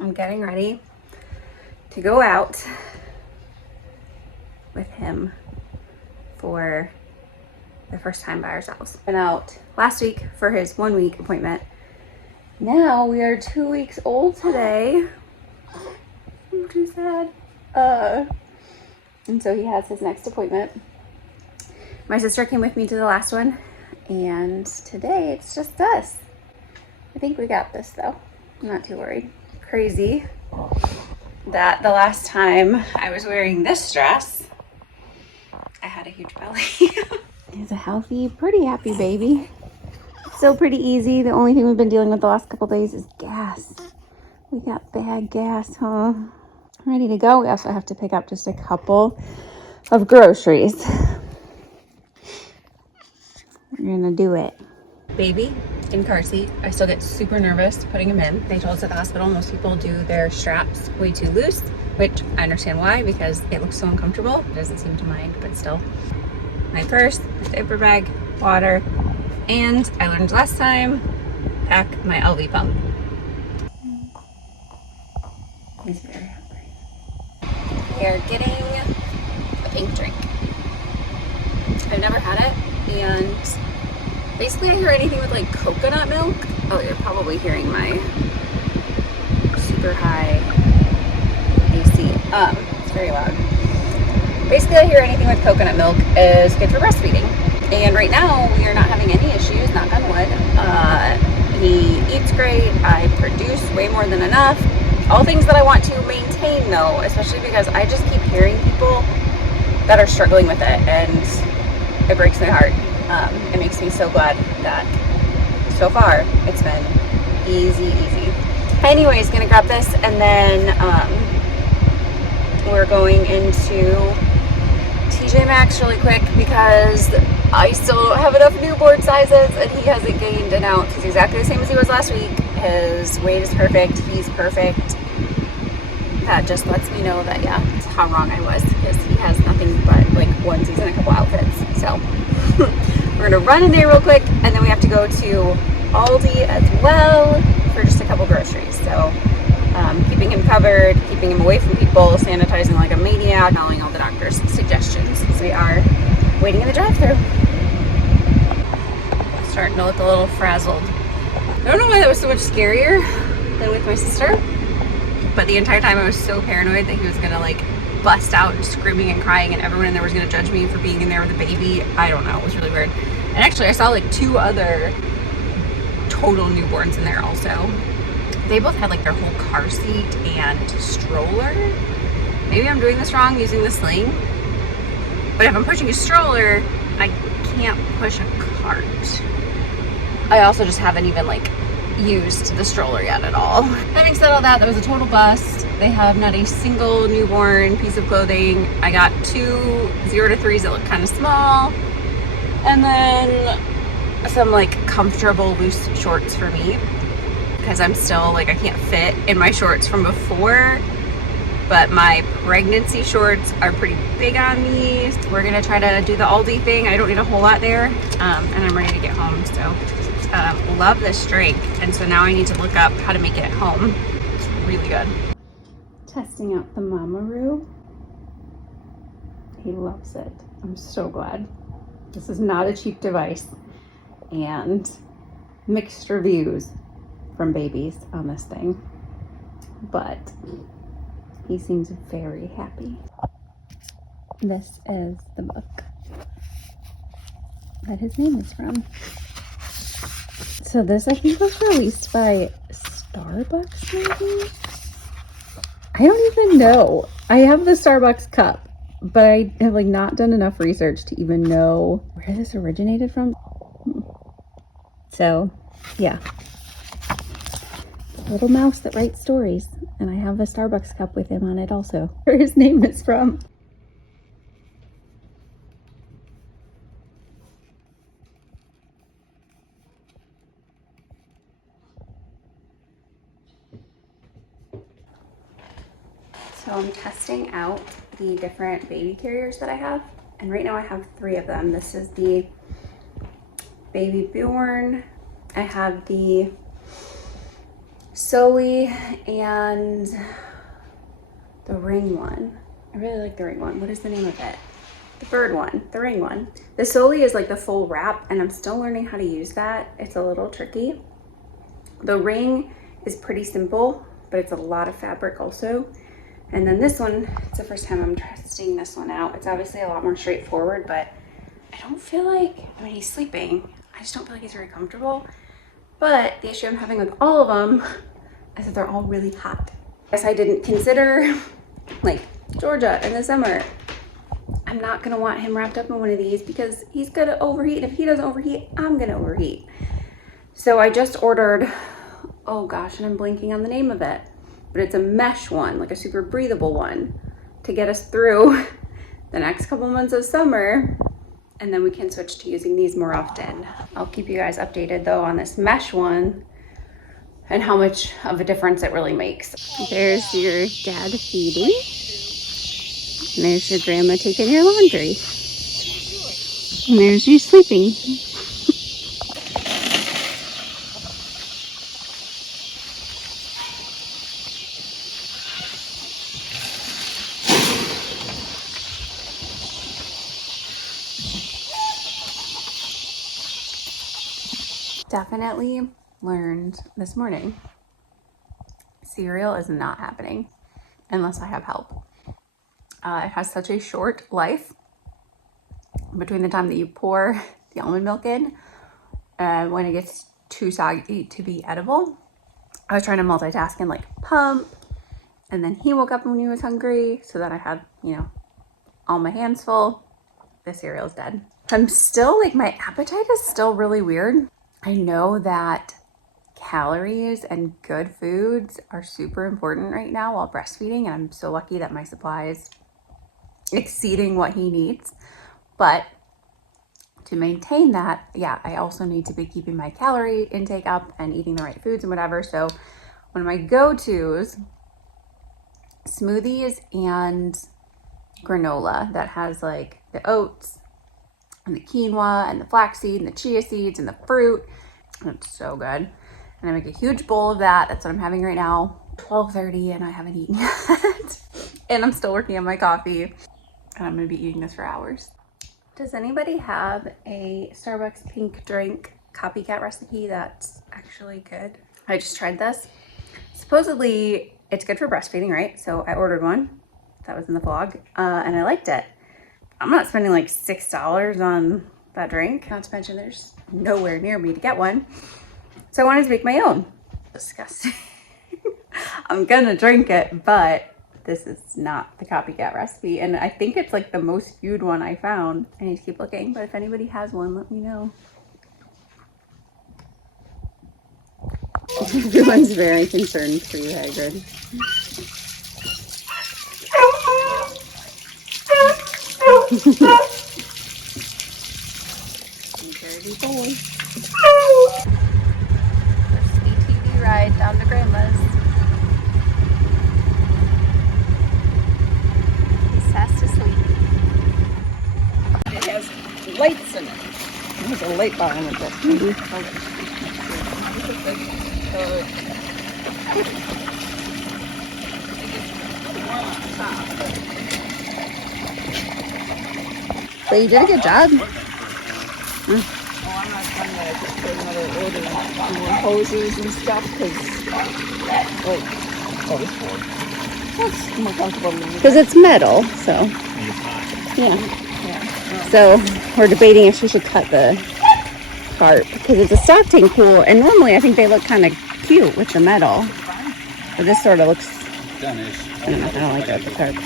I'm getting ready to go out with him for the first time by ourselves. Been out last week for his 1 week appointment. Now we are 2 weeks old today. I'm too sad. And so he has his next appointment. My sister came with me to the last one, and today it's just us. I think we got this though. I'm not too worried. Crazy that the last time I was wearing this dress, I had a huge belly. He's a healthy, pretty happy baby. Still pretty easy. The only thing we've been dealing with the last couple days is gas. We got bad gas, huh? Ready to go. We also have to pick up just a couple of groceries. We're gonna do it. Baby in car seat. I still get super nervous putting him in. They told us at the hospital most people do their straps way too loose, which I understand why, because it looks so uncomfortable. It doesn't seem to mind, but still. My purse, my diaper bag, water, and I learned last time, pack my Aldi pump. He's very hungry. We are getting a pink drink. I've never had it, and basically I hear anything with like coconut milk. Oh, you're probably hearing my super high AC. It's very loud. Basically I hear anything with coconut milk is good for breastfeeding. And right now we are not having any issues, knock on wood. He eats great. I produce way more than enough. All things that I want to maintain though, especially because I just keep hearing people that are struggling with it, and it breaks my heart. It makes me so glad that so far it's been easy. Anyways, gonna grab this, and then we're going into TJ Maxx really quick because I still don't have enough newborn sizes, and he hasn't gained an ounce. He's exactly the same as he was last week. His weight is perfect. He's perfect. That just lets me know that, yeah, that's how wrong I was, because he has nothing but like onesies and a couple outfits. So we're gonna run in there real quick, and then we have to go to Aldi as well for just a couple groceries. So keeping him covered, keeping him away from people, sanitizing like a maniac, following all the doctor's suggestions. We are waiting in the drive-thru. Starting to look a little frazzled. I don't know why that was so much scarier than with my sister, but the entire time I was so paranoid that he was gonna like bust out screaming and crying, and everyone in there was gonna judge me for being in there with a baby. I don't know, it was really weird. And actually I saw like 2 other total newborns in there also. They both had like their whole car seat and stroller. Maybe I'm doing this wrong using the sling, but if I'm pushing a stroller, I can't push a cart. I also just haven't even like used the stroller yet at all. Having said all that, that was a total bust. They have not a single newborn piece of clothing. I got 2 0 to 3s that look kind of small, and then some like comfortable loose shorts for me, because I'm still like, I can't fit in my shorts from before, but my pregnancy shorts are pretty big on me. We're gonna try to do the Aldi thing. I don't need a whole lot there, and I'm ready to get home. So love this drink, and so now I need to look up how to make it at home. It's really good. Testing out the Mamaroo. He loves it. I'm so glad. This is not a cheap device, and mixed reviews from babies on this thing, but he seems very happy. This is the book that his name is from. So this I think was released by Starbucks maybe? I don't even know. I have the Starbucks cup, but I have like not done enough research to even know where this originated from. So yeah. Little mouse that writes stories, and I have a Starbucks cup with him on it also, where his name is from. So I'm testing out the different baby carriers that I have, and right now I have 3 of them. This is the Baby Born. I have the Soli and the ring one. I really like the ring one. What is the name of it? The bird one, the ring one. The Soli is like the full wrap, and I'm still learning how to use that. It's a little tricky. The ring is pretty simple, but it's a lot of fabric also. And then this one, it's the first time I'm testing this one out. It's obviously a lot more straightforward, but I don't feel like, I mean, he's sleeping. I just don't feel like he's very comfortable. But the issue I'm having with all of them is that they're all really hot. I guess I didn't consider like Georgia in the summer. I'm not gonna want him wrapped up in one of these because he's gonna overheat. If he doesn't overheat, I'm gonna overheat. So I just ordered, oh gosh, and I'm blanking on the name of it, but it's a mesh one, like a super breathable one to get us through the next couple months of summer. And then we can switch to using these more often. I'll keep you guys updated though on this mesh one and how much of a difference it really makes. There's your dad feeding. And there's your grandma taking your laundry. And there's you sleeping. Definitely learned this morning, cereal is not happening unless I have help. It has such a short life between the time that you pour the almond milk in and when it gets too soggy to be edible. I was trying to multitask and like pump, and then he woke up when he was hungry, so that I had, you know, all my hands full. The cereal's dead. I'm still like, my appetite is still really weird. I know that calories and good foods are super important right now while breastfeeding, and I'm so lucky that my supply is exceeding what he needs. But to maintain that, yeah, I also need to be keeping my calorie intake up and eating the right foods and whatever. So one of my go-tos, smoothies and granola that has like the oats and the quinoa and the flaxseed and the chia seeds and the fruit. And it's so good. And I make a huge bowl of that. That's what I'm having right now. 12:30 and I haven't eaten yet. And I'm still working on my coffee. And I'm gonna be eating this for hours. Does anybody have a Starbucks pink drink copycat recipe that's actually good? I just tried this. Supposedly it's good for breastfeeding, right? So I ordered one. That was in the vlog. And I liked it. I'm not spending like $6 on that drink. Not to mention there's nowhere near me to get one. So I wanted to make my own. Disgusting. I'm gonna drink it, but this is not the copycat recipe. And I think it's like the most viewed one I found. I need to keep looking, but if anybody has one, let me know. Everyone's very concerned for you, Hagrid. Dirty boy. First ATV ride down to Grandma's. He's fast asleep. It has lights in it. There's a light bar in it. But you did a good job. Oh, I'm not trying to just put another order on more hoses and stuff because that's more comfortable than Because it's metal, so. Yeah. So we're debating if she should cut the part because it's a stock tank pool, and normally I think they look kind of cute with the metal. But this sort of looks, I don't know, I don't like that, the tarp.